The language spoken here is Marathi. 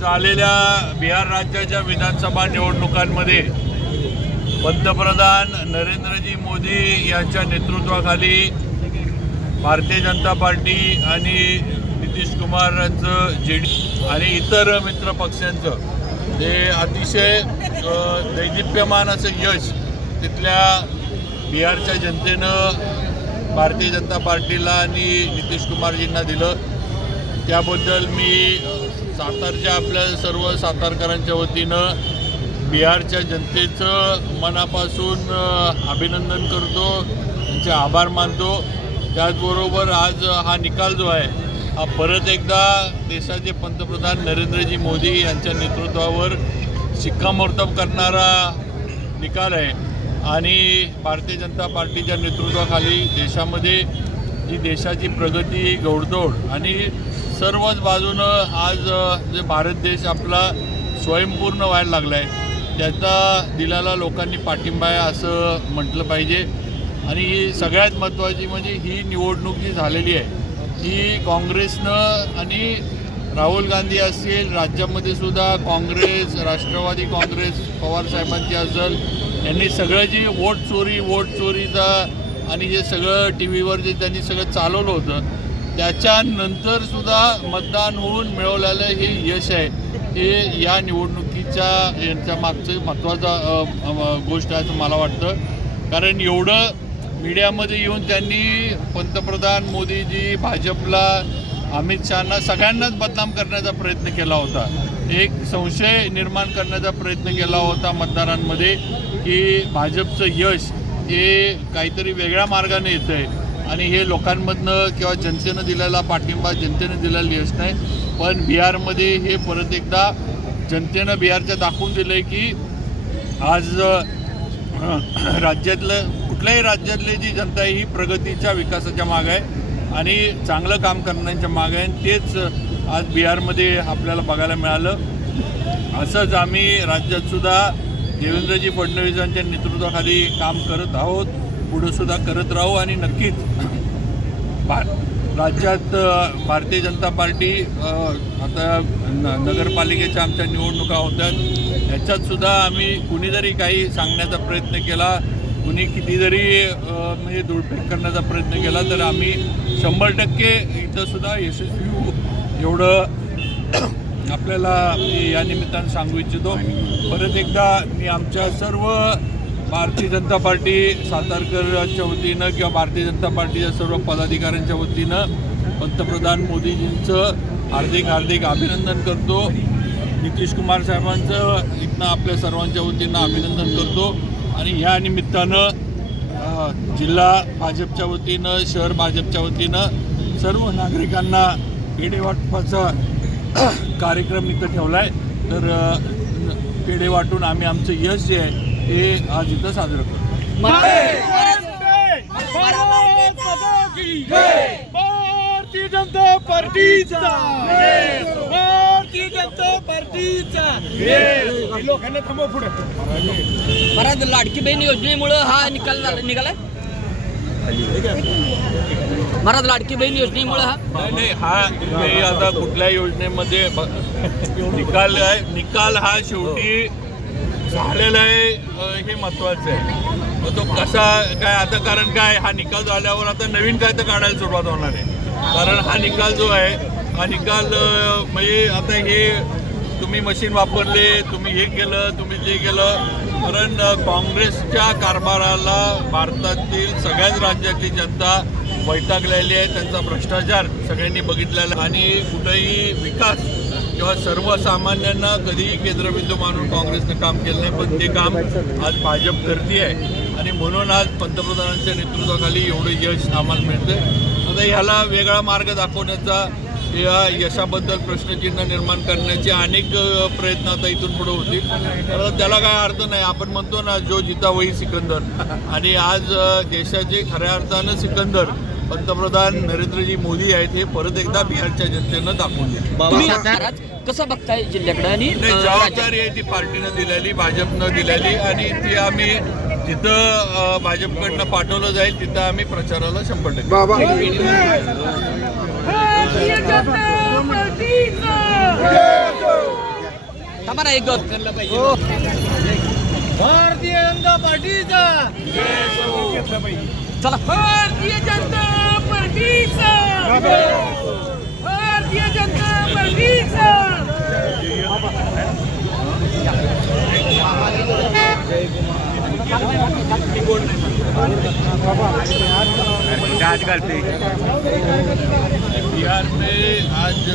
झालेल्या बिहार राज्याच्या विधानसभा निवडणुकांमध्ये पंतप्रधान नरेंद्रजी मोदी यांच्या नेतृत्वाखाली भारतीय जनता पार्टी आणि नितीश कुमारांचं जे डी आणि इतर मित्र पक्षांचं हे अतिशय दैदिप्यमान असं यश तिथल्या बिहारच्या जनतेनं भारतीय जनता पार्टीला आणि नितीश कुमारजींना दिलं. त्याबद्दल मी सातारच्या आपल्या सर्व सातारकरांच्या वतीनं बिहारच्या जनतेचं मनापासून अभिनंदन करतो त्यांचे आभार मानतो. त्याचबरोबर आज हा निकाल जो आहे हा परत एकदा देशाचे पंतप्रधान नरेंद्रजी मोदी यांच्या नेतृत्वावर शिक्कामोर्तब करणारा निकाल आहे. आणि भारतीय जनता पार्टीच्या नेतृत्वाखाली देशामध्ये जी देशाची प्रगती घोडदौड आणि सर्वच बाजूनं आज जे भारत देश आपला स्वयंपूर्ण व्हायला लागला आहे त्याचा दिलाला लोकांनी पाठिंबा आहे असं म्हटलं पाहिजे. आणि ही सगळ्यात महत्त्वाची म्हणजे ही निवडणूक जी झालेली आहे ही काँग्रेसनं आणि राहुल गांधी असतील राज्यामध्ये सुद्धा काँग्रेस राष्ट्रवादी काँग्रेस पवारसाहेबांची असेल यांनी सगळं जी वोट चोरी वोट चोरीचा आणि जे सगळं टी व्हीवर जे त्यांनी सगळं चालवलं होतं त्याच्यानंतर सुद्धा मतदान होऊन मिळवलेलं हे यश आहे. हे या निवडणुकीच्या यांच्या मागचं महत्त्वाचा गोष्ट आहे असं मला वाटतं. कारण एवढं मीडियामध्ये येऊन त्यांनी पंतप्रधान मोदीजी भाजपला अमित शहाना सगळ्यांनाच बदनाम करण्याचा प्रयत्न केला होता. एक संशय निर्माण करण्याचा प्रयत्न केला होता मतदारांमध्ये की भाजपचं यश हे काहीतरी वेगळ्या मार्गाने येतं आहे आणि हे लोकांमधनं किंवा जनतेनं दिलेला पाठिंबा जनतेनं दिलेला यश नाही. पण बिहारमध्ये हे परत एकदा जनतेनं बिहारच्या दाखवून दिलं आहे की आज राज्यातलं कुठल्याही राज्यातली जी जनता आहे ही प्रगतीच्या विकासाच्या माग आहे. आणि चांगलं काम करण्याच्या माग आहे. आणि तेच आज बिहारमध्ये आपल्याला बघायला मिळालं. असंच आम्ही राज्यातसुद्धा देवेंद्रजी फडणवीसांच्या नेतृत्वाखाली काम करत आहोत पुढंसुद्धा करत राहू आणि नक्कीच भा राज्यात भारतीय जनता पार्टी आता न नगरपालिकेच्या आमच्या निवडणुका होत्यात याच्यातसुद्धा आम्ही कुणी जरी काही सांगण्याचा प्रयत्न केला कुणी किती जरी म्हणजे दुर्फेक करण्याचा प्रयत्न केला तर आम्ही शंभर टक्के इथंसुद्धा यशस्वी होऊ एवढं आपल्याला मी या निमित्तानं सांगू इच्छितो परत एकदा मी आमच्या सर्व भारतीय जनता पार्टी सातारकरच्या वतीनं किंवा भारतीय जनता पार्टीच्या सर्व पदाधिकाऱ्यांच्या वतीनं पंतप्रधान मोदीजींचं हार्दिक हार्दिक अभिनंदन करतो. नितीश कुमार साहेबांचं इथनं आपल्या सर्वांच्या वतीनं अभिनंदन करतो. आणि या निमित्तानं जिल्हा भाजपच्या वतीनं शहर भाजपच्या वतीनं सर्व नागरिकांना पेढेवाटपाचा कार्यक्रम इथं ठेवला आहे तर पेढे वाटून आम्ही आमचं यश जे आहे हे आज इथं साजरं करतो. भारतीय जनता पार्टीचा भारतीय जनता पार्टीचा लोकांना थांबव पुढे. परत लाडकी बहीण योजनेमुळं हा निकाल झाला निघालाय? महाराज लाडकी बहीण योजनेमुळे हा? नाही हा मी आता कुठल्या योजनेमध्ये निकाल आहे निकाल हा शेवटी झालेला आहे हे महत्वाचं आहे. मग तो कसा काय आता कारण काय हा निकाल झाल्यावर आता नवीन काय तर काढायला सुरुवात होणार आहे. कारण हा निकाल जो आहे हा निकाल म्हणजे आता हे तुम्ही मशीन वापरले तुम्ही हे केलं तुम्ही जे केलं कारण काँग्रेसच्या कारभाराला भारतातील सगळ्याच राज्यातली जनता वैतागलेली आहे त्यांचा भ्रष्टाचार सगळ्यांनी बघितलेला आहे. आणि कुठेही विकास किंवा सर्वसामान्यांना कधीही केंद्रबिंदू मानून काँग्रेसनं काम केलं नाही पण ते काम आज भाजप करते आहे आणि म्हणून आज पंतप्रधानांच्या नेतृत्वाखाली एवढं यश आम्हाला मिळतं आता ह्याला वेगळा मार्ग दाखवण्याचा या यशाबद्दल प्रश्नचिन्ह निर्माण करण्याचे अनेक प्रयत्न आता इथून पुढे होतील. तर त्याला काय अर्थ नाही. आपण म्हणतो ना जो जिता वही सिकंदर. आणि आज देशाचे खऱ्या अर्थानं सिकंदर पंतप्रधान नरेंद्रजी मोदी आहेत हे परत एकदा बिहारच्या जनतेनं दाखवून दिले कसं बघताय जिल्ह्याकडे? आणि? जबाबदारी आहे ती पार्टीनं दिलेली भाजपनं दिलेली. आणि ती आम्ही जिथं भाजपकडनं पाठवलं जाईल तिथं आम्ही प्रचाराला शंभर टक्के. थांबा ना एक गप भारतीय जनता पार्टीचा चला भारतीय जनता पार्टीचा भारतीय जनता पार्टीचा बिहार में आज